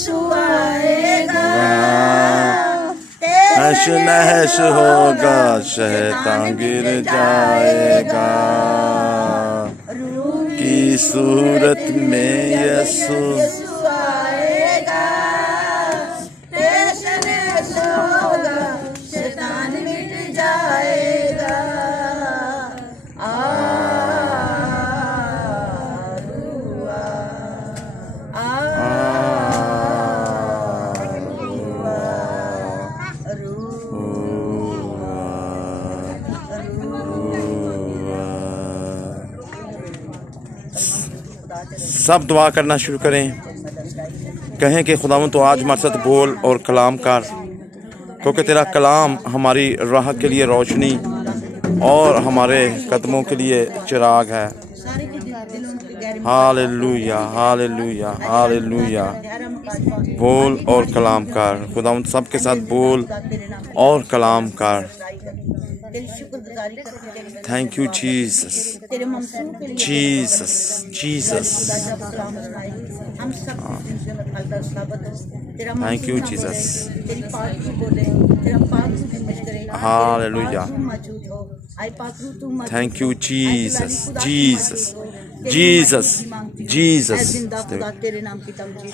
यीशु आएगा, नहश नहश होगा, शैतान गिर जाएगा। की सूरत में यीशु आएगा, ऐसा ऐसा होगा, शैतान मिट जाएगा। सब दुआ करना शुरू करें, कहें कि खुदावंद तो आज हमारे साथ बोल और कलाम कर, क्योंकि तेरा कलाम हमारी राह के लिए रोशनी और हमारे कदमों के लिए चिराग है। Hallelujah hallelujah hallelujah. बोल और कलाम कर खुदावंद, सबके साथ बोल और कलाम कर। Thank you Jesus, Jesus Jesus. Thank you Jesus. Hallelujah. Thank you Jesus Jesus Jesus Jesus.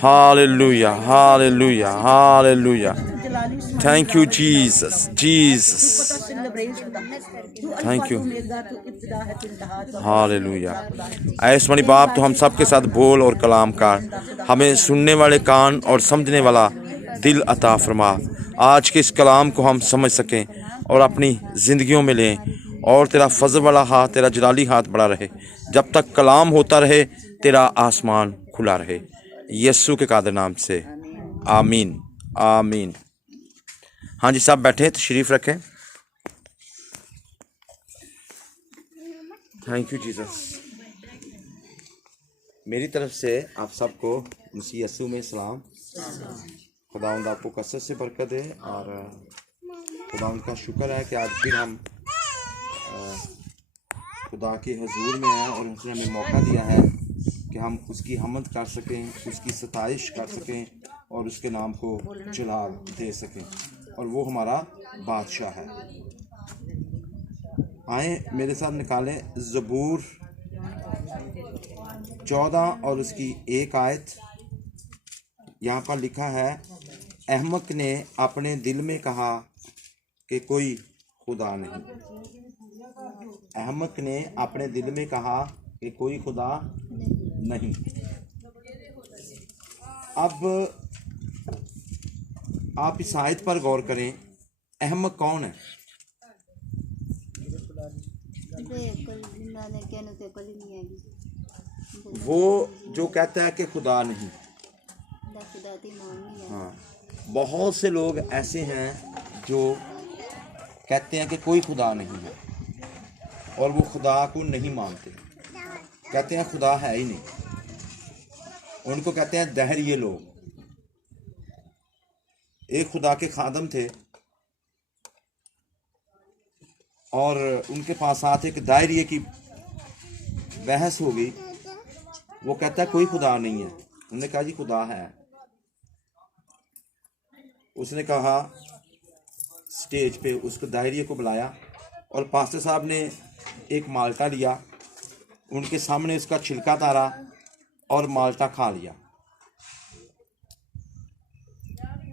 Hallelujah hallelujah hallelujah. Thank you Jesus Jesus. Thank you. Hallelujah. ऐश्वरी बाप, तो हम सबके साथ बोल और कलाम कर, हमें सुनने वाले कान और समझने वाला दिल अता फरमा। आज के इस कलाम को हम समझ सकें और अपनी ज़िंदगियों में लें, और तेरा फजल वाला हाथ, तेरा जलाली हाथ बड़ा रहे। जब तक कलाम होता रहे, तेरा आसमान खुला रहे। यीशु के कादर नाम से आमीन आमीन। हाँ जी, सब बैठे तशरीफ़ रखें। Thank you Jesus. मेरी तरफ से आप सबको मसीह यीशु में सलाम। खुदावंद आपको कसरत से बरकत दे, और खुदावंद का शुक्र है कि आज फिर हम खुदा के हजूर में हैं, और उसने हमें मौका दिया है कि हम उसकी हमद कर सकें, उसकी सताइश कर सकें, और उसके नाम को जलाल दे सकें, और वो हमारा बादशाह है। आए मेरे साथ निकालें ज़बूर 14 और उसकी 1 आयत। यहाँ पर लिखा है, अहमक ने अपने दिल में कहा कि कोई खुदा नहीं। अहमक ने अपने दिल में कहा कि कोई खुदा नहीं। अब आप इस आयत पर गौर करें, अहमक कौन है? वो जो कहता है कि खुदा नहीं। हाँ, बहुत से लोग ऐसे हैं जो कहते हैं कि कोई खुदा नहीं है, और वो खुदा को नहीं मानते, कहते हैं खुदा है ही नहीं। उनको कहते हैं दहरिए लोग। एक खुदा के खादम थे, और उनके पास साथ एक दायरिये की बहस हो गई। वो कहता है कोई खुदा नहीं है। उन्होंने कहा जी खुदा है। उसने कहा, स्टेज पे उसको दायरिये को बुलाया, और पास्टर साहब ने एक माल्टा लिया, उनके सामने उसका छिलका तारा और माल्टा खा लिया।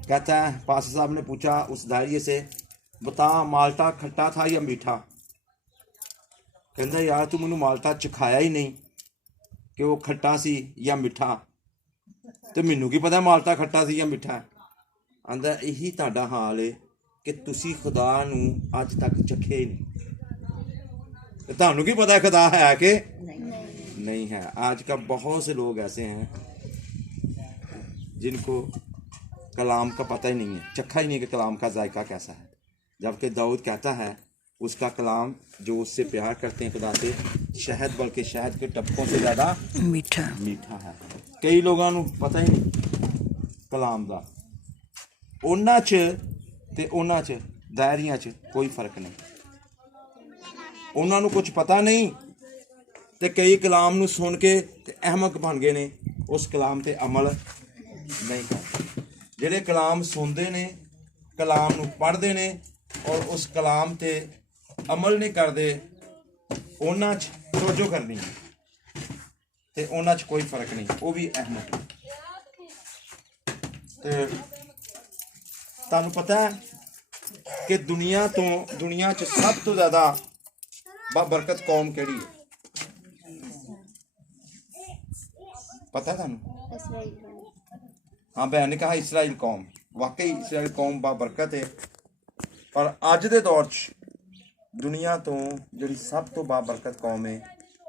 कहता है, पास्टर साहब ने पूछा उस दायरिये से, बता माल्टा खट्टा था या मीठा? कहता यार तू मैनू माल्टा चखाया ही नहीं कि वो खट्टा सी या मिठा, तो मैनू की पता माल्टा खट्टा सी या मिठा। आंदा यही तुहाडा हाल है कि तुसी खुदा नू अज तक चखे ही नहीं। तुहानू की पता खुदा है कि नहीं है। आज का बहुत से लोग ऐसे हैं जिनको कलाम का पता ही नहीं है, चखा ही नहीं कि कलाम का जायका कैसा है। जबकि दाऊद कहता है उसका कलाम, जो उससे प्यार करते हैं खुदा से, शहद बल्कि शहद के टपकों से ज़्यादा मीठा मीठा है। कई लोगों को पता ही नहीं कलाम का। उन्हां च ते उन्हां च दायरियां च कोई फर्क नहीं। उन्होंने कुछ पता नहीं, ते कई कलाम नू सुन के ते अहमक बन गए ने, उस कलाम ते अमल नहीं करते। ਜਿਹੜੇ ਕਲਾਮ ਸੁਣਦੇ ਨੇ, ਕਲਾਮ ਨੂੰ ਪੜ੍ਹਦੇ ਨੇ ਔਰ ਉਸ ਕਲਾਮ ਤੇ ਅਮਲ ਨਹੀਂ ਕਰਦੇ, ਉਹਨਾਂ 'ਚ ਤਵੱਜੋ ਕਰਨੀ ਤੇ ਉਹਨਾਂ 'ਚ ਕੋਈ ਫਰਕ ਨਹੀਂ, ਉਹ ਵੀ ਅਹਿਮਦ। ਤੇ ਤੁਹਾਨੂੰ ਪਤਾ ਹੈ ਕਿ ਦੁਨੀਆ 'ਚ ਸਭ ਤੋਂ ਜ਼ਿਆਦਾ ਬਾਬਰਕਤ ਕੌਮ ਕਿਹੜੀ ਹੈ? पता है थानू? हाँ, बहन ने कहा इसराइल कौम। वाकई इसराइल कौम बाबरकत है, पर अज के दौर दुनिया तो जी सब तो बाबरकत कौम है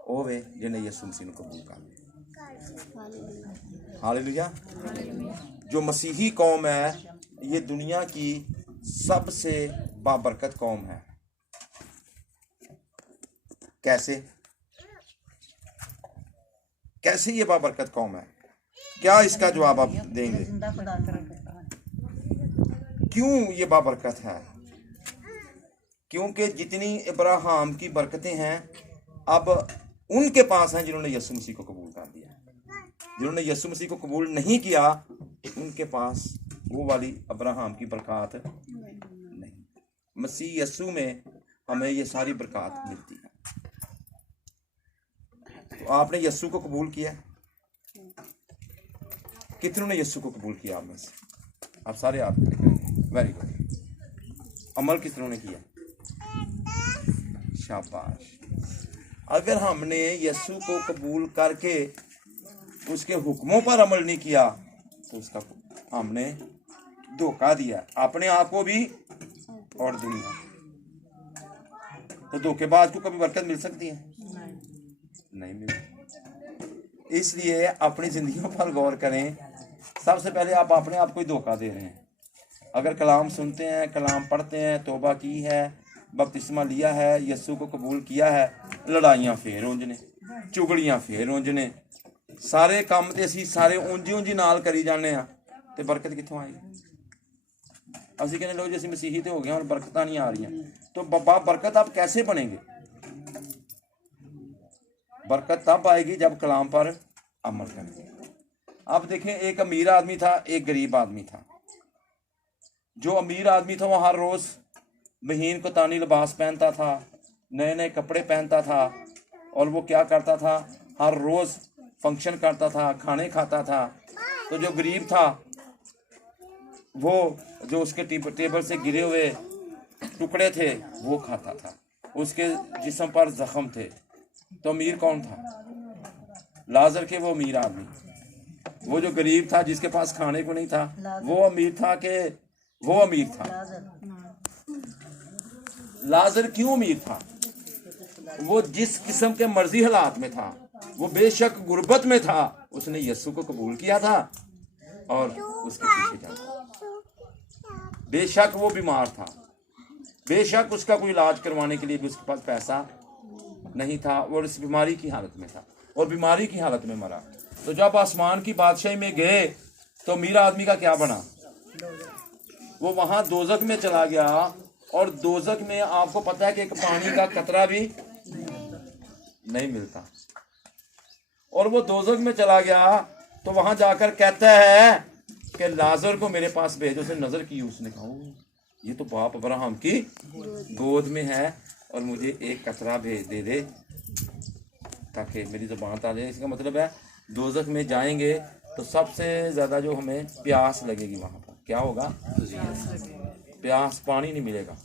वो वे जिन्हें यसू मसीह को कबूल कर लिया। हालेलुया। जो मसीही कौम है ये दुनिया की सबसे बाबरकत कौम है। कैसे कैसे ये बाबरकत कौम है? क्या इसका जवाब आप देंगे? क्यों ये बाबरकत है? क्योंकि जितनी इब्राहिम की बरकतें हैं अब उनके पास हैं जिन्होंने यसू मसीह को कबूल कर दिया। जिन्होंने यसू मसीह को कबूल नहीं किया उनके पास वो वाली इब्राहिम की बरकत नहीं। मसीह यसू में हमें ये सारी बरकत मिलती है। तो आपने यस्सु को कबूल किया? कितनों ने यस्सु को कबूल किया आप में से? आप सारे आप करेंगे। Very good. अमल कितनों ने किया? शाबाश। अगर हमने यस्सु को कबूल करके उसके हुक्मों पर अमल नहीं किया तो उसका हमने धोखा दिया, अपने आप को भी और दुनिया। तो धोखेबाज को कभी बरकत मिल सकती है? नहीं मिली। इसलिए अपनी जिंदगियों पर गौर करें। सबसे पहले आप अपने आप को ही धोखा दे रहे हैं। अगर कलाम सुनते हैं, कलाम पढ़ते हैं, तौबा की है, बपतिस्मा लिया है, यस्सु को कबूल किया है, लड़ाइयाँ फिर उंजने, चुगड़ियाँ फिर उंजने, सारे काम तो असी सारे उंजी नाल करी जाने हैं, तो बरकत कितों आएगी? असी कहने लो जी असी मसीही तो हो गए और बरकत नहीं आ रही हैं। तो बाबा बरकत आप कैसे बनेंगे? बरकत तब आएगी जब कलाम पर अमल करेंगे। अब देखें, एक अमीर आदमी था, एक गरीब आदमी था। जो अमीर आदमी था वो हर रोज़ महीन को तानी लिबास पहनता था, नए नए कपड़े पहनता था, और वो क्या करता था, हर रोज़ फंक्शन करता था, खाने खाता था। तो जो गरीब था वो जो उसके टेबल से गिरे हुए टुकड़े थे वो खाता था, उसके जिस्म पर जख्म थे। तो अमीर कौन था? लाजर के वो अमीर आदमी। वो जो गरीब था जिसके पास खाने को नहीं था वो अमीर था कि वो अमीर था? लाजर क्यों अमीर था? वो जिस किस्म के मर्जी हालात में था, वो बेशक गुर्बत में था, उसने यस्सु को कबूल किया था और उसके पीछे चला। बेशक वो बीमार था, बेशक उसका कोई इलाज करवाने के लिए भी उसके पास पैसा नहीं था और इस बीमारी की हालत में था और बीमारी की हालत में मरा। तो जब आसमान की बादशाही में गए तो अमीर आदमी का क्या बना? वो वहां दोजक में चला गया, और दोजक में आपको पता है कि एक पानी का कतरा भी नहीं मिलता। और वो दोजक में चला गया तो वहां जाकर कहता है कि लाजर को मेरे पास भेजो। उसने नजर की, उसने कहा ये तो बाप अब्राहम की गोद में है और मुझे एक कतरा भेज दे ताकि मेरी ज़ुबान आ जाए। इसका मतलब है दोजख में जाएंगे तो सबसे ज़्यादा जो हमें प्यास लगेगी वहाँ पर क्या होगा? प्यास, पानी नहीं मिलेगा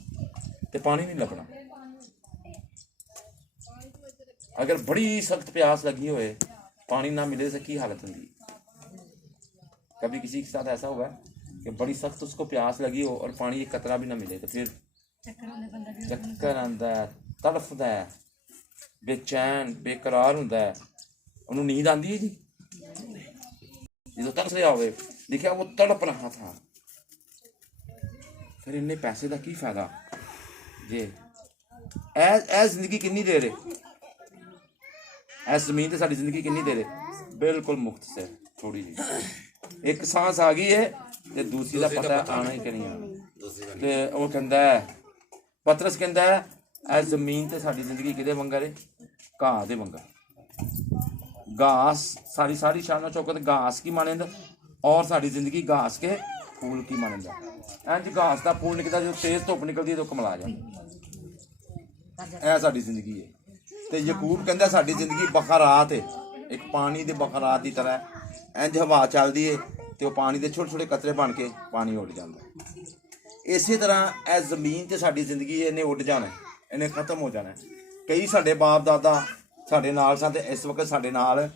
तो पानी नहीं लगना। अगर बड़ी सख्त प्यास लगी हुए पानी ना मिले तो की हालत होगी? कभी किसी के साथ ऐसा हुआ है कि बड़ी सख्त उसको प्यास लगी हो और पानी एक कतरा भी ना मिले तो फिर चक्कर आंदा है, तड़फदा है, बेचैन बेकरार होंदा है, उन्होंने नींद आती है जी। जो तरस रहा हो देखा वो तड़प रहा था, फिर इन्ने पैसे का की फायदा जे ऐ जिंदगी कितनी देर है? ऐस जमीन से साड़ी जिंदगी कितनी देर है? बिल्कुल मुफ्त से थोड़ी जी। एक सांस आ गई है तो दूसरी का पता आना ही नहीं है। वो कहता है, पतरस कहता है ऐ जमीन से साड़ी जिंदगी किदे वंगर है? घाह दे वंगर। घास सारी सारी शान चौकत घास की मानंद और साड़ी जिंदगी घास के ਫੂਲ ਕੀ ਮੰਨਦਾ। ਇੰਜ ਘਾਸ ਦਾ ਫੂਲ ਨਿਕਲਦਾ, ਜਦੋਂ ਤੇਜ਼ ਧੁੱਪ ਨਿਕਲਦੀ ਉਦੋਂ ਕਮਲਾ ਜਾਂਦਾ। ਇਹ ਸਾਡੀ ਜ਼ਿੰਦਗੀ ਹੈ। ਤੇ ਯਾਕੂਬ ਕਹਿੰਦਾ ਸਾਡੀ ਜ਼ਿੰਦਗੀ ਬਖਰਾਤ ਹੈ, ਇੱਕ ਪਾਣੀ ਦੇ ਬਖਰਾਤ ਦੀ ਤਰ੍ਹਾਂ। ਇੰਜ ਹਵਾ ਚੱਲਦੀ ਹੈ ਤੇ ਉਹ ਪਾਣੀ ਦੇ ਛੋਟੇ ਛੋਟੇ ਕਤਰੇ ਬਣ ਕੇ ਪਾਣੀ ਉੱਡ ਜਾਂਦਾ। ਇਸੇ ਤਰ੍ਹਾਂ ਇਹ ਜ਼ਮੀਨ ਤੇ ਸਾਡੀ ਜ਼ਿੰਦਗੀ ਇਹਨੇ ਉੱਡ ਜਾਣਾ, ਇਹਨੇ ਖਤਮ ਹੋ ਜਾਣਾ। ਕਈ ਸਾਡੇ ਬਾਪ ਦਾਦਾ ਸਾਡੇ ਨਾਲ ਸਨ ਤੇ ਇਸ ਵਕਤ ਸਾਡੇ ਨਾਲ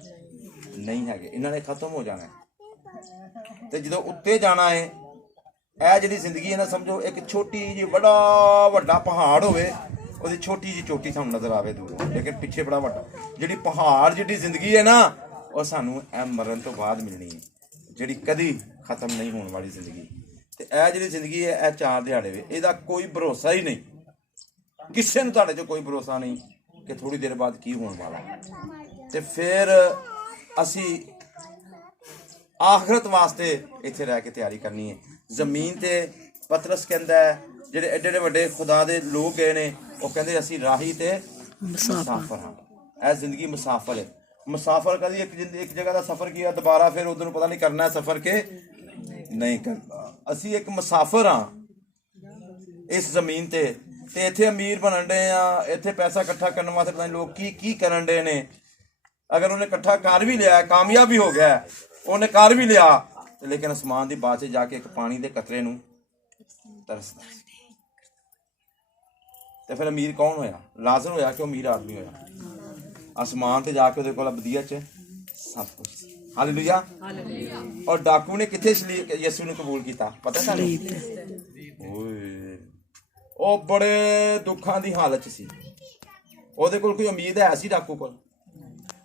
ਨਹੀਂ ਹੈਗੇ, ਇਹਨਾਂ ਨੇ ਖਤਮ ਹੋ ਜਾਣਾ। ਤੇ ਜਦੋਂ ਉੱਤੇ ਜਾਣਾ ਹੈ, ਇਹ ਜਿਹੜੀ ਜ਼ਿੰਦਗੀ ਹੈ ਨਾ, ਸਮਝੋ ਇੱਕ ਛੋਟੀ ਜਿਹੀ ਬੜਾ ਵੱਡਾ ਪਹਾੜ ਹੋਵੇ, ਉਹਦੀ ਛੋਟੀ ਜਿਹੀ ਚੋਟੀ ਸਾਨੂੰ ਨਜ਼ਰ ਆਵੇ ਦੂਰੋਂ, ਲੇਕਿਨ ਪਿੱਛੇ ਬੜਾ ਵੱਡਾ। ਜਿਹੜੀ ਪਹਾੜ ਜਿੱਡੀ ਜ਼ਿੰਦਗੀ ਹੈ ਨਾ, ਉਹ ਸਾਨੂੰ ਇਹ ਮਰਨ ਤੋਂ ਬਾਅਦ ਮਿਲਣੀ ਹੈ, ਜਿਹੜੀ ਕਦੀ ਖਤਮ ਨਹੀਂ ਹੋਣ ਵਾਲੀ ਜ਼ਿੰਦਗੀ। ਤੇ ਇਹ ਜਿਹੜੀ ਜ਼ਿੰਦਗੀ ਹੈ, ਇਹ 4 ਦਿਹਾੜੇ ਵੇ, ਇਹਦਾ ਕੋਈ ਭਰੋਸਾ ਹੀ ਨਹੀਂ। ਕਿਸੇ ਨੂੰ ਤੁਹਾਡੇ 'ਚ ਕੋਈ ਭਰੋਸਾ ਨਹੀਂ ਕਿ ਥੋੜੀ ਦੇਰ ਬਾਅਦ ਕੀ ਹੋਣ ਵਾਲਾ। ਤੇ ਫਿਰ ਅਸੀਂ ਆਖਰਤ ਵਾਸਤੇ ਇੱਥੇ ਰਹਿ ਕੇ ਤਿਆਰੀ ਕਰਨੀ ਹੈ। ਜ਼ਮੀਨ ਤੇ ਪਤਰਸ ਕਹਿੰਦਾ ਹੈ, ਜਿਹੜੇ ਐਡੇ ਐਡੇ ਵੱਡੇ ਖੁਦਾ ਦੇ ਲੋਕ ਗਏ ਨੇ, ਉਹ ਕਹਿੰਦੇ ਅਸੀਂ ਰਾਹੀ ਤੇ ਮੁਸਾਫਰ ਹਾਂ। ਇਹ ਜ਼ਿੰਦਗੀ ਮੁਸਾਫਰ ਹੈ। ਮੁਸਾਫਰ ਕਦੀ ਇੱਕ ਜਗ੍ਹਾ ਦਾ ਸਫ਼ਰ ਕੀਤਾ, ਦੁਬਾਰਾ ਫਿਰ ਉਧਰ ਨੂੰ ਪਤਾ ਨਹੀਂ ਕਰਨਾ ਸਫ਼ਰ ਕੇ ਨਹੀਂ ਕਰਨਾ। ਅਸੀਂ ਇੱਕ ਮੁਸਾਫਰ ਹਾਂ ਇਸ ਜ਼ਮੀਨ ਤੇ ਇੱਥੇ ਅਮੀਰ ਬਣਨ ਡੇ ਆ, ਇੱਥੇ ਪੈਸਾ ਇਕੱਠਾ ਕਰਨ ਵਾਸਤੇ ਪਤਾ ਨਹੀਂ ਲੋਕ ਕੀ ਕਰਨ ਡੇ ਨੇ। ਅਗਰ ਉਹਨੇ ਇਕੱਠਾ ਕਰ ਵੀ ਲਿਆ, ਕਾਮਯਾਬ ਵੀ ਹੋ ਗਿਆ, ਉਹਨੇ ਕਰ ਵੀ ਲਿਆ, ਤੇ ਲੇਕਿਨ ਅਸਮਾਨ ਦੀ ਬਾਤ 'ਚ ਜਾ ਕੇ ਇੱਕ ਪਾਣੀ ਦੇ ਕਤਰੇ ਨੂੰ ਤਰਸਦਾ। ਤੇ ਫਿਰ ਅਮੀਰ ਕੌਣ ਹੋਇਆ? ਲਾਜ਼ਰ ਹੋਇਆ ਕਿ ਅਮੀਰ ਆਦਮੀ ਹੋਇਆ? ਅਸਮਾਨ ਤੇ ਜਾ ਕੇ ਉਹਦੇ ਕੋਲ ਅਬਦੀਆ 'ਚ ਸਭ ਕੁਝ। ਹਾਲੇਲੂਇਆ। ਔਰ ਡਾਕੂ ਨੇ ਕਿੱਥੇ ਯਿਸੂ ਨੂੰ ਕਬੂਲ ਕੀਤਾ ਪਤਾ ਤੁਹਾਨੂੰ? ਓਏ, ਉਹ ਬੜੇ ਦੁੱਖਾਂ ਦੀ ਹਾਲਤ 'ਚ ਸੀ। ਉਹਦੇ ਕੋਲ ਕੋਈ ਉਮੀਦ ਹੈ ਸੀ? ਡਾਕੂ ਕੋਲ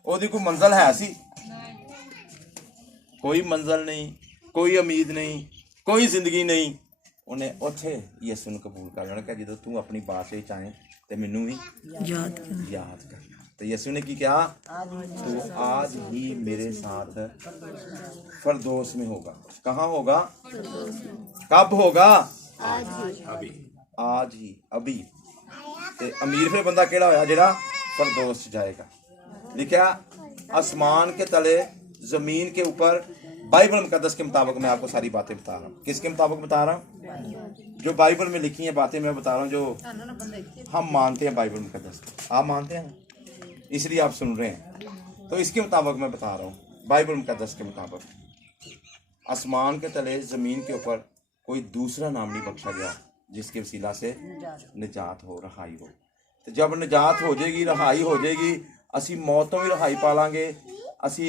ਉਹਦੀ ਕੋਈ ਮੰਜ਼ਲ ਹੈ ਸੀ? ਕੋਈ ਮੰਜ਼ਲ ਨਹੀਂ, ਕੋਈ ਉਮੀਦ ਨਹੀਂ, ਕੋਈ ਜ਼ਿੰਦਗੀ ਨਹੀਂ। ਉਹਨੇ ਉੱਥੇ ਯਿਸੂ ਨੂੰ ਕਬੂਲ ਕਰ ਲੈਣਾ ਕਿ ਜਦੋਂ ਤੂੰ ਆਪਣੀ ਬਾਤ ਵਿੱਚ ਆਏ ਤੇ ਮੈਨੂੰ ਵੀ ਯਾਦ ਕਰਨਾ। तो यीशु ने की क्या? तो आज ही मेरे साथ फरदौस में होगा। कहाँ होगा? कब होगा? आज ही अभी। ते अमीर फिर बंदा केड़ा होया जेड़ा फरदौस जाएगा। लिखा आसमान के तले जमीन के ऊपर। बाइबल मुकद्दस के मुताबिक मैं आपको सारी बातें बता रहा हूँ। किसके मुताबिक बता रहा हूँ? जो बाइबल में लिखी हैं बातें मैं बता रहा हूँ, जो हम मानते हैं बाइबल मुकद्दस। आप मानते हैं इसलिए आप सुन रहे हैं। तो इसके मुताबिक मैं बता रहा हूँ, बाइबल मुकद्दस के मुताबिक आसमान के तले ज़मीन के ऊपर कोई दूसरा नाम नहीं बख्शा गया जिसके वसीला से निजात हो, रहाई हो। तो जब निजात हो जाएगी, रहाई हो जाएगी, असी मौत तो भी रहाई पा लांगे, असी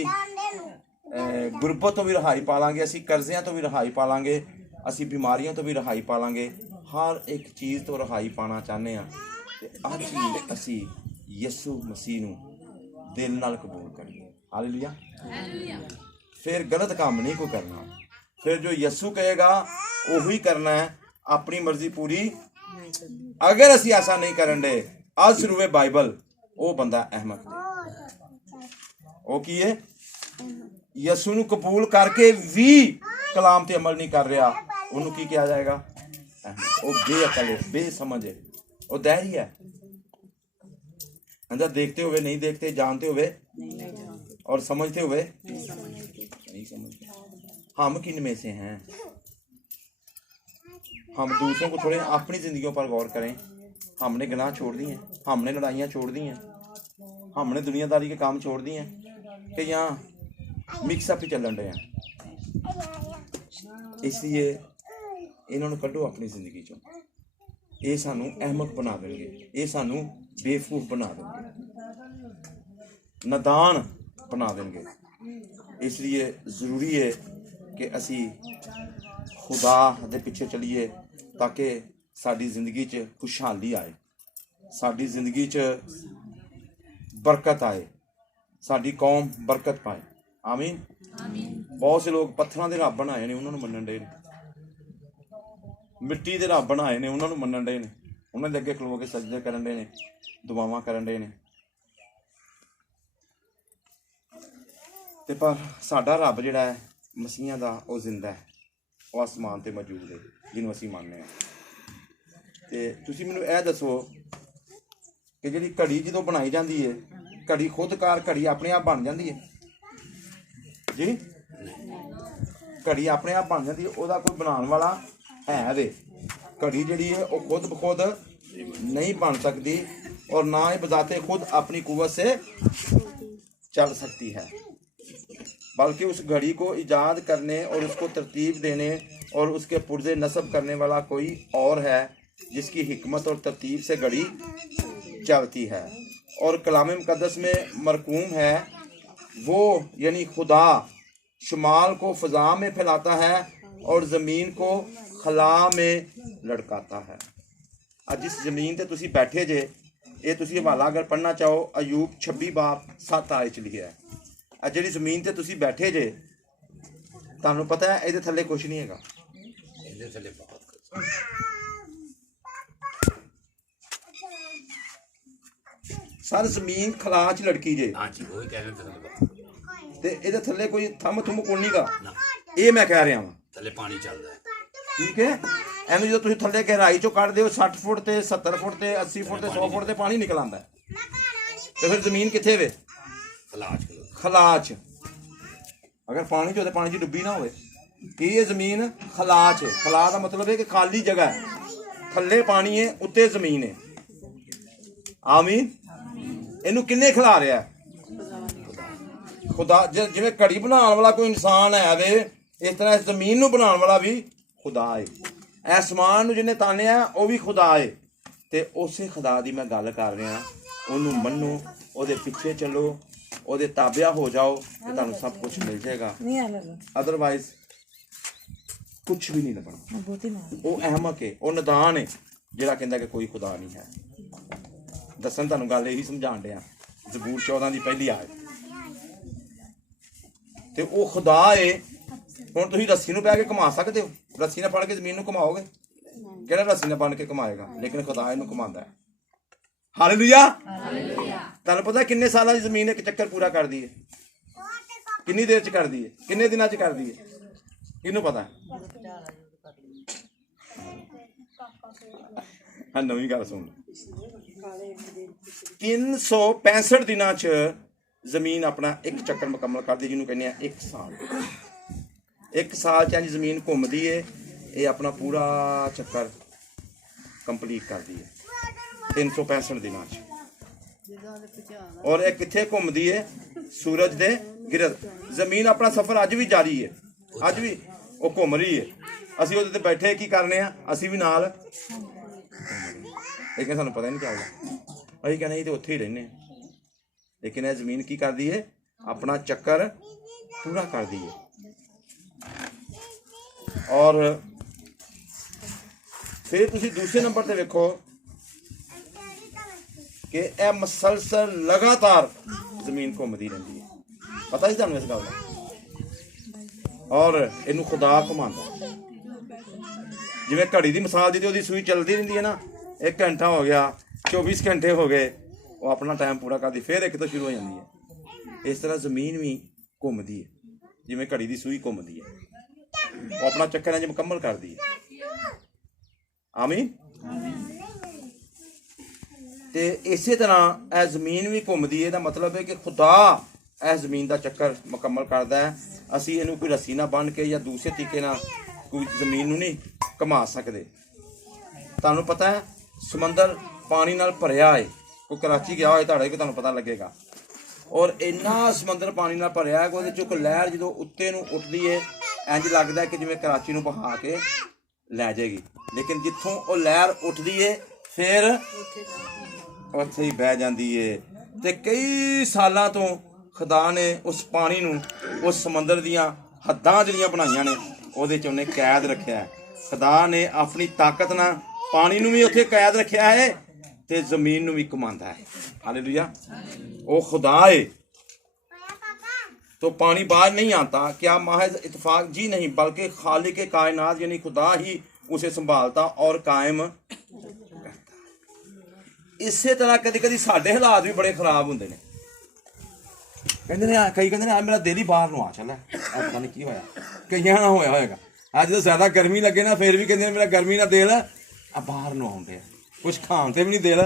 गुरबत तो भी रहाई पा लांगे, असी कर्जियाँ तो भी रहाई पा लांगे, असी बीमारियों तो भी रहाई पा लांगे। हर एक चीज़ तो रहाई पाना चाहते हैं। अज ही असी ਯਿਸੂ ਮਸੀਹ ਨੂੰ ਦਿਲ ਨਾਲ ਕਬੂਲ ਕਰੀਏ। ਹਾਲੇਲੂਇਆ। ਫਿਰ ਗਲਤ ਕੰਮ ਨਹੀਂ ਕੋਈ ਕਰਨਾ। ਫਿਰ ਜੋ ਯਿਸੂ ਕਹੇਗਾ ਉਹੀ ਕਰਨਾ ਹੈ, ਆਪਣੀ ਮਰਜ਼ੀ ਪੂਰੀ। ਅਗਰ ਅਸੀਂ ਐਸਾ ਨਹੀਂ ਕਰਨ ਦੇ, ਅੱਜ ਸ਼ੁਰੂ ਹੈ ਬਾਈਬਲ, ਉਹ ਬੰਦਾ ਅਹਿਮਕ ਹੈ। ਉਹ ਕੀ ਹੈ? ਯਿਸੂ ਨੂੰ ਕਬੂਲ ਕਰਕੇ ਵੀ ਕਲਾਮ ਤੇ ਅਮਲ ਨਹੀਂ ਕਰ ਰਿਹਾ, ਉਹਨੂੰ ਕੀ ਕਿਹਾ ਜਾਏਗਾ? ਅਹਿਮਕ। ਉਹ ਬੇਅਕਲ ਹੈ, ਬੇਸਮਝ है, ਉਹ दैरी है। अंदर देखते हुए नहीं देखते, जानते हुए और समझते हुए नहीं समझते। हम किन में से हैं? हम दूसरों को छोड़ें, अपनी जिंदगियों पर गौर करें। हमने गुनाह छोड़ दिए हैं, हमने लड़ाइयाँ छोड़ दी हैं, हमने दुनियादारी के काम छोड़ दिए हैं कि यहाँ मिक्सअप ही चलन रहे हैं। इसलिए इन्होंने कड्डो अपनी जिंदगी चो। ये सानू अहमक बना देंगे, ये सानू बेवकूफ बना देंगे, नादान बना देंगे। इसलिए ज़रूरी है कि असी खुदा दे पीछे चलीए ताकि साड़ी ज़िंदगी च खुशहाली आए, साड़ी ज़िंदगी च बरकत आए, साड़ी कौम बरकत पाए। आमीन। बहुत से लोग पत्थरों के रब बनाए ने, उन्होंने मनन डे ने, मिट्टी के रब बनाए ने, उन्होंने मनन डे ने, उन्होंने अगे खलो के सजदे करन डे ने, दुआवां करन डे ने। ते पर साडा रब जिहड़ा है मसीहां दा, वो जिंदा है, वो आसमान ते मौजूद है, जिन्हों असीं मानने हैं। ते तुसीं मैनूं इह दसो कि जिहड़ी घड़ी जदों बनाई जाती है, घड़ी खुदकार घड़ी अपने आप बन जाती है जी? ਘੜੀ ਆਪਣੇ ਆਪ ਬਣ ਜਾਂਦੀ ਹੈ, ਉਹਦਾ ਕੋਈ ਬਣਾਉਣ ਵਾਲਾ ਹੈ ਵੇ। घड़ी जड़ी है वो खुद ब खुद नहीं बन सकती और ना ही बजाते खुद अपनी कुव्वत से चल सकती है, बल्कि उस घड़ी को ईजाद करने और उसको तरतीब देने और उसके पुर्जे नस्ब करने वाला कोई और है, जिसकी हिकमत और तरतीब से घड़ी चलती है। और कलाम मुक़द्दस में मरकूम है वो यानी खुदा शुमाल को फ़ज़ा में फैलाता है और ज़मीन को खला में लड़काता है। आज जिस ज़मीन ते तुसी बैठे जे, ये तुसी हवाला अगर पढ़ना चाहो अयूब 26 बाब 7 आयत च लिखिया है। आज जिहड़ी ज़मीन ते तुसी बैठे जे, तुहानू पता है इहदे थल्ले कुछ नहीं हैगा, इहदे थल्ले बहुत कुछ। सर ज़मीन खला च लड़की जे, हाँ जी वही कह रहे थे, ते इहदे थल्ले कोई थम थुम कोई नहीं गा, ये मैं कह रहा हां। थल्ले पानी चलदा है, ठीक है। ਇਹਨੂੰ ਜਦੋਂ ਤੁਸੀਂ ਥੱਲੇ ਗਹਿਰਾਈ ਚੋਂ ਕੱਢਦੇ ਹੋ 60 ਫੁੱਟ ਤੇ 70 ਫੁੱਟ ਤੇ 80 ਫੁੱਟ ਤੇ 100 ਫੁੱਟ ਤੇ ਪਾਣੀ ਨਿਕਲ ਆਉਂਦਾ ਤੇ ਫਿਰ ਜ਼ਮੀਨ ਕਿੱਥੇ ਵੇ? ਖਲਾ 'ਚ। ਅਗਰ ਪਾਣੀ 'ਚ ਹੋਵੇ, ਪਾਣੀ 'ਚ ਡੁੱਬੀ ਨਾ ਹੋਵੇ, ਇਹ ਜ਼ਮੀਨ ਖਲਾ 'ਚ। ਖਲਾ ਦਾ ਮਤਲਬ ਹੈ ਕਿ ਖਾਲੀ ਜਗ੍ਹਾ ਹੈ, ਥੱਲੇ ਪਾਣੀ ਹੈ, ਉੱਤੇ ਜ਼ਮੀਨ ਹੈ। ਆਮੀਨ। ਇਹਨੂੰ ਕਿੰਨੇ ਖਿਲਾ ਰਿਹਾ? ਖੁਦਾ। ਜਿਵੇਂ ਘੜੀ ਬਣਾਉਣ ਵਾਲਾ ਕੋਈ ਇਨਸਾਨ ਹੈ ਵੇ, ਇਸ ਤਰ੍ਹਾਂ ਇਸ ਜ਼ਮੀਨ ਨੂੰ ਬਣਾਉਣ ਵਾਲਾ ਵੀ खुदा है। आसमान ਨੂੰ ਜਿਹਨੇ ਤਾਣਿਆ ਉਹ ਵੀ ਖੁਦਾ ਹੈ। ਤੇ ਉਸੇ ਖੁਦਾ ਦੀ ਮੈਂ ਗੱਲ ਕਰ ਰਿਹਾ। ਉਹਨੂੰ ਮੰਨੋ, ਉਹਦੇ ਪਿੱਛੇ ਚੱਲੋ, ਉਹਦੇ ਤਾਬਿਆ ਹੋ ਜਾਓ ਤੇ ਤੁਹਾਨੂੰ ਸਭ ਕੁਝ ਮਿਲ ਜਾਏਗਾ। ਅਦਰਵਾਈਜ਼ ਕੁਝ ਵੀ ਨਹੀਂ ਲੱਭਣਾ। ਉਹ ਅਹਿਮਕ ਹੈ, ਉਹ ਨਦਾਨ ਹੈ ਜਿਹੜਾ ਕਹਿੰਦਾ ਕਿ ਕੋਈ ਖੁਦਾ ਨਹੀਂ ਹੈ। ਦੱਸਣ ਤੁਹਾਨੂੰ ਗੱਲ ਇਹੀ ਸਮਝਾਣ ਡਿਆ, ਜ਼ਬੂਰ 14 ਦੀ ਪਹਿਲੀ ਆਇਤ। ਤੇ ਉਹ ਖੁਦਾ ਹੈ। ਹੁਣ ਤੁਸੀਂ ਰੱਸੀ ਨੂੰ ਪੈ ਕੇ ਘੁਮਾ ਸਕਦੇ ਹੋ? ਰੱਸੀ ਨਾਲ ਫੜ ਕੇ ਜ਼ਮੀਨ ਨੂੰ ਘੁਮਾਓਗੇ? ਕਿਹੜਾ ਰੱਸੀ ਨਾਲ ਬੰਨ ਕੇ ਘੁਮਾਏਗਾ? ਲੇਕਿਨ ਖੁਦਾ ਇਹਨੂੰ ਘੁਮਾਉਂਦਾ ਹੈ। ਹਾਲੇਲੂਇਆ। ਤੁਹਾਨੂੰ ਪਤਾ ਕਿੰਨੇ ਸਾਲਾਂ ਦੀ ਜ਼ਮੀਨ ਇੱਕ ਚੱਕਰ ਪੂਰਾ ਕਰਦੀ ਹੈ? ਕਿੰਨੀ ਦੇਰ ਚ ਕਰਦੀ ਹੈ? ਕਿੰਨੇ ਦਿਨਾਂ ਚ ਕਰਦੀ ਹੈ? ਕਿਹਨੂੰ ਪਤਾ? ਹਾਂ, ਨਵੀਂ ਗੱਲ ਸੁਣ। 365 ਦਿਨਾਂ ਚ ਜ਼ਮੀਨ ਆਪਣਾ ਇੱਕ ਚੱਕਰ ਮੁਕੰਮਲ ਕਰਦੀ, ਜਿਹਨੂੰ ਕਹਿੰਦੇ ਆ 1 ਸਾਲ। 1 ਸਾਲ ਚ ਜ਼ਮੀਨ ਘੁੰਮਦੀ ਏ, ਇਹ ਆਪਣਾ ਪੂਰਾ ਚੱਕਰ ਕੰਪਲੀਟ ਕਰਦੀ ਹੈ 365 ਦਿਨਾਂ ਚ। ਔਰ ਇਹ ਕਿੱਥੇ ਘੁੰਮਦੀ ਏ? ਸੂਰਜ ਦੇ ਗਿਰਦ। ਜ਼ਮੀਨ ਆਪਣਾ ਸਫ਼ਰ ਅੱਜ ਵੀ ਜਾਰੀ ਹੈ, ਅੱਜ ਵੀ ਉਹ ਘੁੰਮ ਰਹੀ ਹੈ। ਅਸੀਂ ਉਹਦੇ ਤੇ ਬੈਠੇ ਕੀ ਕਰਨੇ ਆ? ਅਸੀਂ ਵੀ ਨਾਲ, ਲੇਕਿਨ ਸਾਨੂੰ ਪਤਾ ਨਹੀਂ ਚੱਲਦਾ। ਅਸੀਂ ਕਹਿੰਦੇ ਅਸੀਂ ਤੇ ਉੱਥੇ ਹੀ ਰਹਿੰਦੇ ਹਾਂ, ਲੇਕਿਨ ਇਹ ਜ਼ਮੀਨ ਕੀ ਕਰਦੀ ਹੈ? ਆਪਣਾ ਚੱਕਰ ਪੂਰਾ ਕਰਦੀ ਹੈ। ਔਰ ਫਿਰ ਤੁਸੀਂ ਦੂਸਰੇ ਨੰਬਰ ਤੇ ਵੇਖੋ ਕਿ ਇਹ ਮਸਲਸਲ ਲਗਾਤਾਰ ਜ਼ਮੀਨ ਘੁੰਮਦੀ ਰਹਿੰਦੀ ਹੈ। ਪਤਾ ਹੀ ਤੁਹਾਨੂੰ ਇਸ ਗੱਲ ਦਾ। ਔਰ ਇਹਨੂੰ ਖੁਦਾ ਘੁਮਾਉਂਦਾ। ਜਿਵੇਂ ਘੜੀ ਦੀ ਮਿਸਾਲ ਦਿੱਤੀ, ਉਹਦੀ ਸੂਈ ਚੱਲਦੀ ਰਹਿੰਦੀ ਹੈ ਨਾ, 1 ਘੰਟਾ ਹੋ ਗਿਆ, 24 ਘੰਟੇ ਹੋ ਗਏ, ਉਹ ਆਪਣਾ ਟਾਈਮ ਪੂਰਾ ਕਰਦੀ, ਫਿਰ ਇੱਕ ਤੋਂ ਸ਼ੁਰੂ ਹੋ ਜਾਂਦੀ ਹੈ। ਇਸ ਤਰ੍ਹਾਂ ਜ਼ਮੀਨ ਵੀ ਘੁੰਮਦੀ ਹੈ, ਜਿਵੇਂ ਘੜੀ ਦੀ ਸੂਈ ਘੁੰਮਦੀ ਹੈ। ਉਹ ਆਪਣਾ ਚੱਕਰ ਇੰਜ ਮੁਕੰਮਲ ਕਰਦੀ ਹੈ। ਆਮੀਨ। ਤੇ ਇਸੇ ਤਰ੍ਹਾਂ ਇਹ ਜ਼ਮੀਨ ਵੀ ਘੁੰਮਦੀ ਹੈ। ਇਹਦਾ ਮਤਲਬ ਹੈ ਕਿ ਖੁਦਾ ਇਹ ਜ਼ਮੀਨ ਦਾ ਚੱਕਰ ਮੁਕੰਮਲ ਕਰਦਾ ਹੈ। ਅਸੀਂ ਇਹਨੂੰ ਕੋਈ ਰੱਸੀ ਨਾਲ ਬੰਨ੍ਹ ਕੇ ਜਾਂ ਦੂਸਰੇ ਤਰੀਕੇ ਨਾਲ ਕੋਈ ਜ਼ਮੀਨ ਨੂੰ ਨਹੀਂ ਘੁਮਾ ਸਕਦੇ। ਤੁਹਾਨੂੰ ਪਤਾ ਹੈ ਸਮੁੰਦਰ ਪਾਣੀ ਨਾਲ ਭਰਿਆ ਹੈ। ਕੋਈ ਕਰਾਚੀ ਗਿਆ ਹੋਏ ਤੁਹਾਡੇ, ਤੁਹਾਨੂੰ ਪਤਾ ਲੱਗੇਗਾ। ਔਰ ਇੰਨਾ ਸਮੁੰਦਰ ਪਾਣੀ ਨਾਲ ਭਰਿਆ ਹੈ ਕਿ ਉਹਦੇ 'ਚੋਂ ਇੱਕ ਲਹਿਰ ਜਦੋਂ ਉੱਤੇ ਨੂੰ ਉੱਠਦੀ ਹੈ, ਇੰਝ ਲੱਗਦਾ ਕਿ ਜਿਵੇਂ ਕਰਾਚੀ ਨੂੰ ਬਹਾ ਕੇ ਲੈ ਜਾਏਗੀ। ਲੇਕਿਨ ਜਿੱਥੋਂ ਉਹ ਲਹਿਰ ਉੱਠਦੀ ਹੈ ਫਿਰ ਉੱਥੇ ਹੀ ਬਹਿ ਜਾਂਦੀ ਹੈ। ਤੇ ਕਈ ਸਾਲਾਂ ਤੋਂ ਖੁਦਾ ਨੇ ਉਸ ਪਾਣੀ ਨੂੰ, ਉਸ ਸਮੁੰਦਰ ਦੀਆਂ ਹੱਦਾਂ ਜਿਹੜੀਆਂ ਬਣਾਈਆਂ ਨੇ, ਉਹਦੇ 'ਚ ਉਹਨੇ ਕੈਦ ਰੱਖਿਆ ਹੈ। ਖੁਦਾ ਨੇ ਆਪਣੀ ਤਾਕਤ ਨਾਲ ਪਾਣੀ ਨੂੰ ਵੀ ਉੱਥੇ ਕੈਦ ਰੱਖਿਆ ਹੈ ਤੇ ਜ਼ਮੀਨ ਨੂੰ ਵੀ ਘੁਮਾਉਂਦਾ ਹੈ। ਹਾਲੇਲੂਇਆ। ਉਹ ਖੁਦਾ ਹੈ। तो पानी बाहर नहीं आता, क्या महज इत्तेफाक जी नहीं, बल्कि खालिक कायनात यानी खुदा ही उसे संभालता और कायम करता। इसे तरह कभी कभी साडे हालात भी बड़े खराब होंगे ने। कहते हैं कई कहते हैं मेरा दिल ही बाहर ਨੂੰ ਆ ਚੱਲਾ, ਪਤਾ ਨਹੀਂ ਕੀ ਹੋਇਆ। ਕਈਆਂ ਨਾਲ ਹੋਇਆ ਹੋਏਗਾ। ਅੱਜ ਤਾਂ ਜ਼ਿਆਦਾ ਗਰਮੀ ਲੱਗੇ ਨਾ, ਫਿਰ ਵੀ ਕਹਿੰਦੇ ਮੇਰਾ ਗਰਮੀ ਨਾਲ ਦਿਲ ਆ ਬਾਹਰ ਨੂੰ ਆਉਂਦੇ ਆ, ਕੁਛ ਖਾਣ ਤੇ ਵੀ ਨਹੀਂ ਦਿਲ।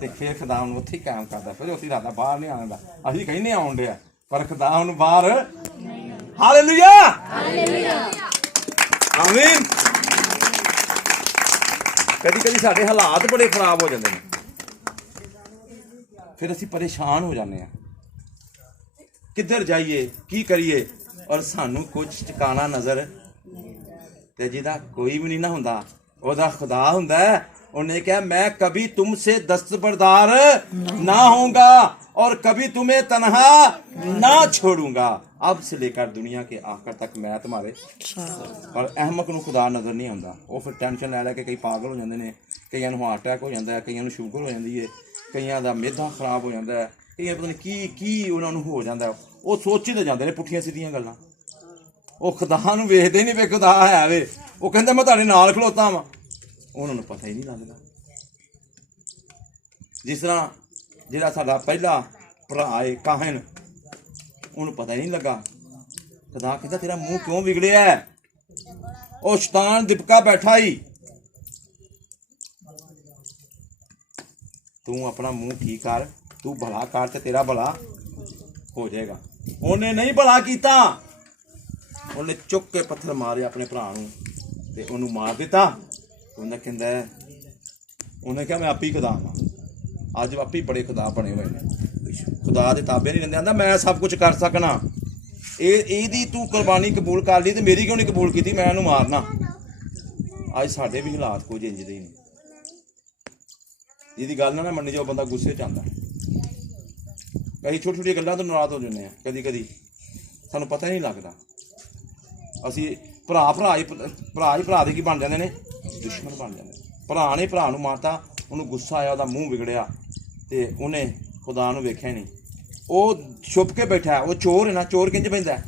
ਤੇ ਫਿਰ ਖੁਦਾ ਨੂੰ ਉੱਥੇ ਹੀ ਕਾਇਮ ਕਰਦਾ, ਫਿਰ ਉੱਥੇ ਰਾਦਾ ਬਾਹਰ ਨਹੀਂ ਆਉਂਦਾ। ਅਸੀਂ ਕਹਿੰਦੇ ਆਉਣ ਡਿਆ, ਪਰ ਖੁਦਾ ਨੂੰ ਬਾਹਰ। ਹਾਲੇਲੂਇਆ ਆਮੀਨ। ਕਦੀ ਕਦੀ ਸਾਡੇ ਹਾਲਾਤ ਬੜੇ ਖਰਾਬ ਹੋ ਜਾਂਦੇ ਨੇ, ਫਿਰ ਅਸੀਂ ਪਰੇਸ਼ਾਨ ਹੋ ਜਾਂਦੇ ਹਾਂ, ਕਿੱਧਰ ਜਾਈਏ, ਕੀ ਕਰੀਏ, ਔਰ ਸਾਨੂੰ ਕੁਝ ਟਿਕਾਣਾ ਨਜ਼ਰ, ਤੇ ਜਿਹਦਾ ਕੋਈ ਵੀ ਨਹੀਂ ਨਾ ਹੁੰਦਾ, ਉਹਦਾ ਖੁਦਾ ਹੁੰਦਾ ਹੈ। ਉਹਨੇ ਕਿਹਾ मैं कभी तुमसे दस्तबरदार ना होऊंगा और कभी तुम्हें तन्हा ना छोड़ूंगा, अब से लेकर दुनिया के आखिर तक मैं तुम्हारे। पर अहमक ਨੂੰ ਖੁਦਾ ਨਜ਼ਰ ਨਹੀਂ ਆਉਂਦਾ, ਉਹ ਫਿਰ ਟੈਨਸ਼ਨ ਲੈ ਲੈ ਕੇ ਕਈ ਪਾਗਲ ਹੋ ਜਾਂਦੇ ਨੇ, ਕਈਆਂ ਨੂੰ ਹਾਰਟ ਅਟੈਕ ਹੋ ਜਾਂਦਾ ਹੈ, ਕਈਆਂ ਨੂੰ ਸ਼ੂਗਰ ਹੋ ਜਾਂਦੀ ਹੈ, ਕਈਆਂ ਦਾ ਮਿਹਦਾ ਖਰਾਬ ਹੋ ਜਾਂਦਾ ਹੈ, ਕਈਆਂ ਪਤਾ ਨਹੀਂ ਕੀ ਉਹਨਾਂ ਨੂੰ ਹੋ ਜਾਂਦਾ, ਉਹ ਸੋਚਦੇ ਜਾਂਦੇ ਨੇ ਪੁੱਠੀਆਂ ਸਿੱਧੀਆਂ ਗੱਲਾਂ। ਉਹ ਖੁਦਾ ਨੂੰ ਵੇਖਦੇ ਨਹੀਂ, ਵੇ ਖੁਦਾ ਹੈ ਵੇ, ਉਹ ਕਹਿੰਦਾ ਮੈਂ ਤੁਹਾਡੇ ਨਾਲ ਖਲੋਤਾ ਵਾਂ, ਉਹਨਾਂ ਨੂੰ ਪਤਾ ਹੀ ਨਹੀਂ ਲੱਗਦਾ। ਜਿਸ ਤਰ੍ਹਾਂ ਜਿਹੜਾ ਸਾਡਾ ਪਹਿਲਾ ਭਰਾ ਹੈ ਕਾਹਨ, ਉਹਨੂੰ ਪਤਾ ਹੀ ਨਹੀਂ ਲੱਗਾ। ਖੁਦਾ ਕਹਿੰਦਾ ਤੇਰਾ ਮੂੰਹ ਕਿਉਂ ਵਿਗੜਿਆ ਹੈ? ਉਹ ਸ਼ੈਤਾਨ ਦਿਪਕਾ ਬੈਠਾ ਹੀ, ਤੂੰ ਆਪਣਾ ਮੂੰਹ ਠੀਕ ਕਰ, ਤੂੰ ਭਲਾ ਕਰ ਤੇ ਤੇਰਾ ਭਲਾ ਹੋ ਜਾਏਗਾ। ਉਹਨੇ ਨਹੀਂ ਭਲਾ ਕੀਤਾ, ਉਹਨੇ ਚੁੱਕ ਕੇ ਪੱਥਰ ਮਾਰੇ ਆਪਣੇ ਭਰਾ ਨੂੰ ਤੇ ਉਹਨੂੰ ਮਾਰ ਦਿੱਤਾ। ਉਹਨੇ ਕਿਹਾ ਮੈਂ ਆਪੀ ਖੁਦਾ ਹਾਂ। ਅੱਜ ਆਪੀ ਬੜੇ ਖੁਦਾ ਬਣੇ ਹੋਏ ਨੇ, ਖੁਦਾ ਦੇ ਤਾਬੇ ਨਹੀਂ ਰਹਿੰਦੇ। ਆਂਦਾ ਮੈਂ ਸਭ ਕੁਝ ਕਰ ਸਕਣਾ, ਇਹਦੀ ਤੂੰ ਕੁਰਬਾਨੀ ਕਬੂਲ ਕਰ ਲਈ ਤੇ ਮੇਰੀ ਕਿਉਂ ਨਹੀਂ ਕਬੂਲ ਕੀਤੀ, ਮੈਂ ਇਹਨੂੰ ਮਾਰਨਾ। ਅੱਜ ਸਾਡੇ ਵੀ ਹਾਲਾਤ ਕੁਝ ਇੰਜ ਦੇ ਨੇ, ਜਿਹਦੀ ਗੱਲ ਨਾ ਮੰਨੀ ਜਾਓ ਬੰਦਾ ਗੁੱਸੇ 'ਚ ਆਉਂਦਾ। ਕਈ ਛੋਟੀ ਛੋਟੀਆਂ ਗੱਲਾਂ ਤੋਂ ਨਾਰਾਜ਼ ਹੋ ਜਾਂਦੇ ਆ, ਕਦੀ ਕਦੀ ਸਾਨੂੰ ਪਤਾ ਹੀ ਨਹੀਂ ਲੱਗਦਾ। ਅਸੀਂ ਭਰਾ ਹੀ ਭਰਾ ਦੇ ਕੀ ਬਣ ਜਾਂਦੇ ਨੇ, ਦੁਸ਼ਮਣ ਬਣ ਜਾਂਦੇ। ਭਰਾ ਨੇ ਭਰਾ ਨੂੰ ਮਾਰਤਾ, ਉਹਨੂੰ ਗੁੱਸਾ ਆਇਆ, ਉਹਦਾ ਮੂੰਹ ਵਿਗੜਿਆ ਤੇ ਉਹਨੇ ਖੁਦਾ ਨੂੰ ਵੇਖਿਆ ਨਹੀਂ। ਉਹ ਛੁਪ ਕੇ ਬੈਠਾ, ਉਹ ਚੋਰ ਹੈ ਨਾ, ਚੋਰ ਕਿੰਝ ਪੈਂਦਾ,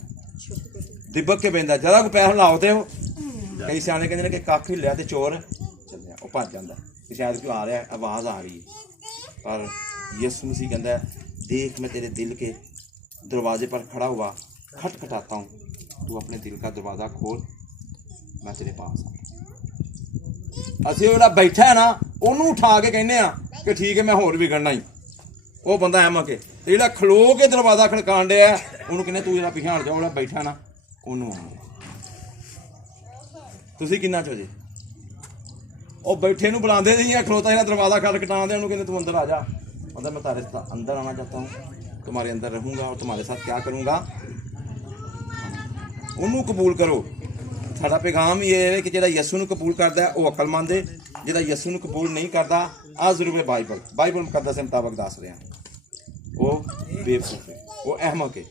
ਦਿਬਕ ਕੇ ਪੈਂਦਾ। ਜਰਾ ਕੋਈ ਪੈਰ ਲਾਓ ਤੇ ਉਹ, ਕਈ ਸਿਆਣੇ ਕਹਿੰਦੇ ਨੇ ਕਿ ਕੱਖ ਹਿੱਲਿਆ ਤੇ ਚੋਰ ਚੱਲਿਆ, ਉਹ ਭੱਜ ਜਾਂਦਾ ਕਿ ਸ਼ਾਇਦ ਕੋਈ ਆ ਰਿਹਾ, ਆਵਾਜ਼ ਆ ਰਹੀ ਹੈ। ਪਰ ਯਿਸੂ ਮਸੀਹ ਕਹਿੰਦਾ देख मैं तेरे दिल के दरवाजे पर खड़ा हुआ खटखटाता हूँ, तू अपने दिल का दरवाज़ा खोल, मैं तेरे पास आ। ਅਸੀਂ ਜਿਹੜਾ ਬੈਠਾ ਹੈ ਨਾ, ਉਹਨੂੰ ਉਠਾ ਕੇ ਕਹਿੰਦੇ ਆ ਕਿ ਠੀਕ ਹੈ ਮੈਂ ਹੋਰ ਵਿਗੜਨਾ ਹੀ, ਉਹ ਬੰਦਾ ਐਮਾ ਕੇ। ਤੇ ਜਿਹੜਾ ਖਲੋ ਕੇ ਦਰਵਾਜ਼ਾ ਖੜਕਾਣ ਡਿਆ, ਉਹਨੂੰ ਕਹਿੰਦੇ ਤੂੰ ਜਿਹੜਾ ਪਿਛਾਣ ਜਾ, ਜਿਹੜਾ ਬੈਠਾ ਨਾ ਉਹਨੂੰ ਆ। ਤੁਸੀਂ ਕਿੰਨਾ ਚੋ ਜੇ? ਉਹ ਬੈਠੇ ਨੂੰ ਬੁਲਾਉਂਦੇ ਨਹੀਂ ਆ, ਖਲੋਤਾ ਜਿਹੜਾ ਦਰਵਾਜ਼ਾ ਖੜਕਟਾਉਂਦੇ ਉਹਨੂੰ ਕਹਿੰਦੇ ਤੂੰ ਅੰਦਰ ਆ ਜਾ। मतलब मैं तुम्हारे अंदर आना चाहता हूँ, तुम्हारे अंदर रहूँगा और तुम्हारे साथ क्या करूँगा, ਉਹਨੂੰ ਕਬੂਲ ਕਰੋ। ਸਾਡਾ ਪੈਗਾਮ ਇਹ ਹੈ ਕਿ ਜਿਹੜਾ ਯਿਸੂ ਨੂੰ ਕਬੂਲ ਕਰਦਾ ਉਹ ਅਕਲਮੰਦ ਹੈ, ਜਿਹੜਾ ਯਿਸੂ ਨੂੰ ਕਬੂਲ ਨਹੀਂ ਕਰਦਾ, ਆ ਜ਼ਰੂਰ ਬਾਈਬਲ ਮੁਕੱਦਸ ਦੇ ਮੁਤਾਬਕ ਦੱਸ ਰਿਹਾ, ਉਹ ਬੇਵਕੂਫ ਹੈ, ਉਹ ਅਹਿਮਕ ਹੈ।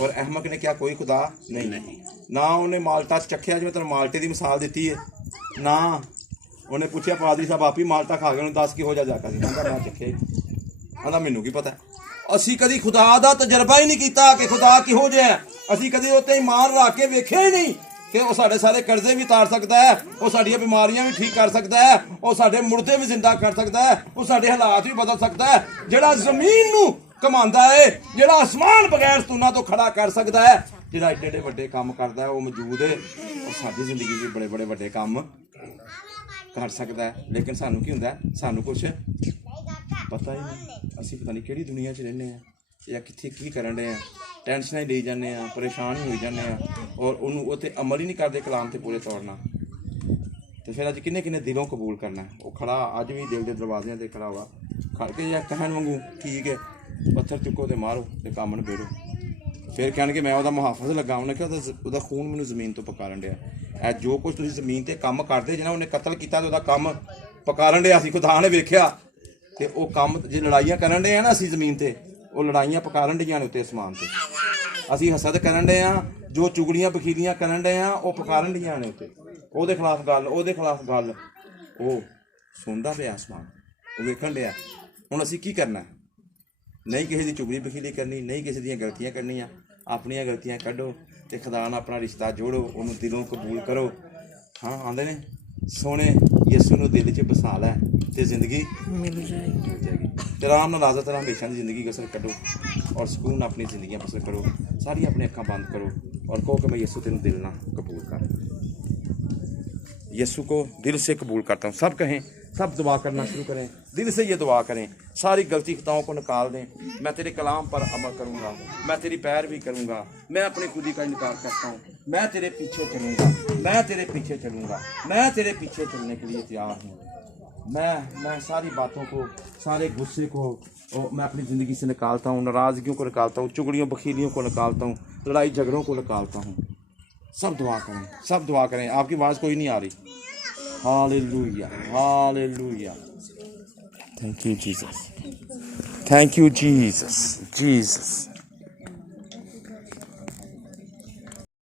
ਔਰ ਅਹਿਮਕ ਨੇ ਕਿਹਾ ਕੋਈ ਖੁਦਾ ਨਹੀਂ। ਨਾ ਉਹਨੇ ਮਾਲਟਾ ਚੱਖਿਆ, ਜਿਵੇਂ ਤੈਨੂੰ ਮਾਲਟੇ ਦੀ ਮਿਸਾਲ ਦਿੱਤੀ ਹੈ, ਨਾ ਉਹਨੇ ਪੁੱਛਿਆ ਪਾਦਰੀ ਸਾਹਿਬ ਆਪੀ ਮਾਲਟਾ ਖਾ ਕੇ ਉਹਨੂੰ ਦੱਸ ਕਿਹੋ ਜਿਹਾ ਜਾਕਾ ਸੀ, ਕਹਿੰਦਾ ਮੈਂ ਚੱਖਿਆ ਹੀ, ਕਹਿੰਦਾ ਮੈਨੂੰ ਕੀ ਪਤਾ। ਅਸੀਂ ਕਦੀ ਖੁਦਾ ਦਾ ਤਜਰਬਾ ਹੀ ਨਹੀਂ ਕੀਤਾ ਕਿ ਖੁਦਾ ਕਿਹੋ ਜਿਹਾ। ਅਸੀਂ ਕਦੀ ਉੱਤੇ ਇਮਾਨ ਰੱਖ ਕੇ ਵੇਖਿਆ ਹੀ ਨਹੀਂ ਕਿ ਉਹ ਸਾਡੇ ਸਾਰੇ ਕਰਜ਼ੇ ਵੀ ਉਤਾਰ ਸਕਦਾ ਹੈ, ਉਹ ਸਾਡੀਆਂ ਬਿਮਾਰੀਆਂ ਵੀ ਠੀਕ ਕਰ ਸਕਦਾ ਹੈ, ਉਹ ਸਾਡੇ ਮੁਰਦੇ ਵੀ ਜ਼ਿੰਦਾ ਕਰ ਸਕਦਾ ਹੈ, ਉਹ ਸਾਡੇ ਹਾਲਾਤ ਵੀ ਬਦਲ ਸਕਦਾ ਹੈ। ਜਿਹੜਾ ਜ਼ਮੀਨ ਨੂੰ ਕਮਾਉਂਦਾ ਹੈ, ਜਿਹੜਾ ਅਸਮਾਨ ਬਗੈਰ ਸਤੂਨਾਂ ਤੋਂ ਖੜਾ ਕਰ ਸਕਦਾ ਹੈ, ਜਿਹੜਾ ਏਡੇ ਏਡੇ ਵੱਡੇ ਕੰਮ ਕਰਦਾ ਹੈ, ਉਹ ਮੌਜੂਦ ਹੈ। ਉਹ ਸਾਡੀ ਜ਼ਿੰਦਗੀ ਵਿੱਚ ਬੜੇ ਬੜੇ ਵੱਡੇ ਕੰਮ ਕਰ ਸਕਦਾ ਹੈ। ਲੇਕਿਨ ਸਾਨੂੰ ਕੀ ਹੁੰਦਾ, ਸਾਨੂੰ ਕੁਛ ਪਤਾ ਹੀ ਨਹੀਂ। ਅਸੀਂ ਪਤਾ ਨਹੀਂ ਕਿਹੜੀ ਦੁਨੀਆ 'ਚ ਰਹਿੰਦੇ ਹਾਂ ਜਾਂ ਕਿੱਥੇ ਕੀ ਕਰਨ ਰਹੇ ਹਾਂ, ਟੈਨਸ਼ਨਾਂ ਹੀ ਲਈ ਜਾਂਦੇ ਹਾਂ, ਪਰੇਸ਼ਾਨ ਹੀ ਹੋਈ ਜਾਂਦੇ ਹਾਂ, ਔਰ ਉਹਨੂੰ ਉਹ 'ਤੇ ਅਮਲ ਹੀ ਨਹੀਂ ਕਰਦੇ ਕਲਾਮ 'ਤੇ ਪੂਰੇ ਤੌਰ ਨਾਲ। ਅਤੇ ਫਿਰ ਅੱਜ ਕਿੰਨੇ ਦਿਲੋਂ ਕਬੂਲ ਕਰਨਾ। ਉਹ ਖੜਾ ਅੱਜ ਵੀ ਦਿਲ ਦੇ ਦਰਵਾਜ਼ਿਆਂ 'ਤੇ ਖੜਾ ਵਾ, ਖੜ ਕੇ ਜਾਂ ਕਹਿਣ ਵਾਂਗੂ ਠੀਕ ਹੈ ਪੱਥਰ ਚੁੱਕੋ ਅਤੇ ਮਾਰੋ ਅਤੇ ਕੰਮ ਨਿਬੇੜੋ। ਫਿਰ ਕਹਿਣਗੇ ਮੈਂ ਉਹਦਾ ਮੁਹਾਫਿਜ਼ ਲੱਗਾ। ਉਹਨੇ ਕਿਹਾ ਉਹਦਾ ਖੂਨ ਮੈਨੂੰ ਜ਼ਮੀਨ ਤੋਂ ਪਕਾਰਨ ਡਿਆ। ਇਹ ਜੋ ਕੁਛ ਤੁਸੀਂ ਜ਼ਮੀਨ 'ਤੇ ਕੰਮ ਕਰਦੇ ਜਿਹਨਾਂ ਉਹਨੇ ਕਤਲ ਕੀਤਾ ਅਤੇ ਉਹਦਾ ਕੰਮ ਪਕਾਰਨ ਡਿਆ ਸੀ, ਖੁਦਾ ਨੇ ਵੇਖਿਆ। ਅਤੇ ਉਹ ਕੰਮ ਜੇ ਲੜਾਈਆਂ ਕਰਨ ਡੇ ਆ ਨਾ ਅਸੀਂ ਜ਼ਮੀਨ 'ਤੇ, ਉਹ ਲੜਾਈਆਂ ਪਕਾਰਨ ਡੀਆਂ ਨੇ ਉੱਤੇ ਅਸਮਾਨ 'ਤੇ। ਅਸੀਂ ਹਸਦ ਕਰਨ ਡੇ ਆ, ਜੋ ਚੁਗਲੀਆਂ ਬਖੀਲੀਆਂ ਕਰਨ ਡੇ ਆ, ਉਹ ਪਕਾਰਨ ਡੀਆਂ ਨੇ ਉੱਤੇ। ਉਹਦੇ ਖਿਲਾਫ ਗੱਲ, ਉਹਦੇ ਖਿਲਾਫ ਗੱਲ, ਉਹ ਸੁਣਦਾ ਪਿਆ ਅਸਮਾਨ, ਉਹ ਵੇਖਣ ਡਿਆ। ਹੁਣ ਅਸੀਂ ਕੀ ਕਰਨਾ? ਨਹੀਂ ਕਿਸੇ ਦੀ ਚੁਗਲੀ ਬਖੀਲੀ ਕਰਨੀ, ਨਹੀਂ ਕਿਸੇ ਦੀਆਂ ਗਲਤੀਆਂ ਕਰਨੀਆਂ। ਆਪਣੀਆਂ ਗਲਤੀਆਂ ਕੱਢੋ ਅਤੇ ਖੁਦਾ ਨਾਲ ਆਪਣਾ ਰਿਸ਼ਤਾ ਜੋੜੋ, ਉਹਨੂੰ ਦਿਲੋਂ ਕਬੂਲ ਕਰੋ। ਹਾਂ ਆਉਂਦੇ ਨੇ ਸੋਹਣੇ ਯਿਸੂ ਨੂੰ ਦਿਲ 'ਚ ਵਸਾ ਲੈ ਅਤੇ ਜ਼ਿੰਦਗੀ ਮਿਲ ਜਾਏਗੀ। ਅਤੇ ਆਰਾਮ ਨਾਲ ਆਜ਼ਾਦ ਤਰ੍ਹਾਂ ਹਮੇਸ਼ਾ ਦੀ ਜ਼ਿੰਦਗੀ ਬਸਰ ਕੱਢੋ ਔਰ ਸਕੂਨ ਨਾਲ ਆਪਣੀ ਜ਼ਿੰਦਗੀਆਂ ਬਸਰ ਕਰੋ। ਸਾਰੀਆਂ ਆਪਣੀਆਂ ਅੱਖਾਂ ਬੰਦ ਕਰੋ ਔਰ ਕਹੋ ਕਿ ਮੈਂ ਯਿਸੂ ਤੈਨੂੰ ਦਿਲ ਨਾਲ ਕਬੂਲ ਕਰ, यीशु को दिल से कबूल करता हूँ। सब कहें सब दुआ करना शुरू करें, दिल से ये दुआ करें, सारी गलती खताओं को निकाल दें। मैं तेरे कलाम पर अमल करूँगा, मैं तेरी पैरवी करूँगा, मैं अपनी खुदी का इनकार करता हूँ, मैं तेरे पीछे चलूँगा, मैं तेरे पीछे चलूँगा, मैं तेरे पीछे चलने के लिए तैयार हूँ। मैं सारी बातों को, सारे गुस्से को मैं अपनी ज़िंदगी से निकालता हूँ, नाराज़गियों को निकालता हूँ, चुगलियों बखीलियों को निकालता हूँ, लड़ाई झगड़ों को निकालता हूँ। सब दुआ करें, सब दुआ करें। आपकी आवाज़ कोई नहीं आ रही। Hallelujah, hallelujah. Thank you Jesus, thank you Jesus, Jesus.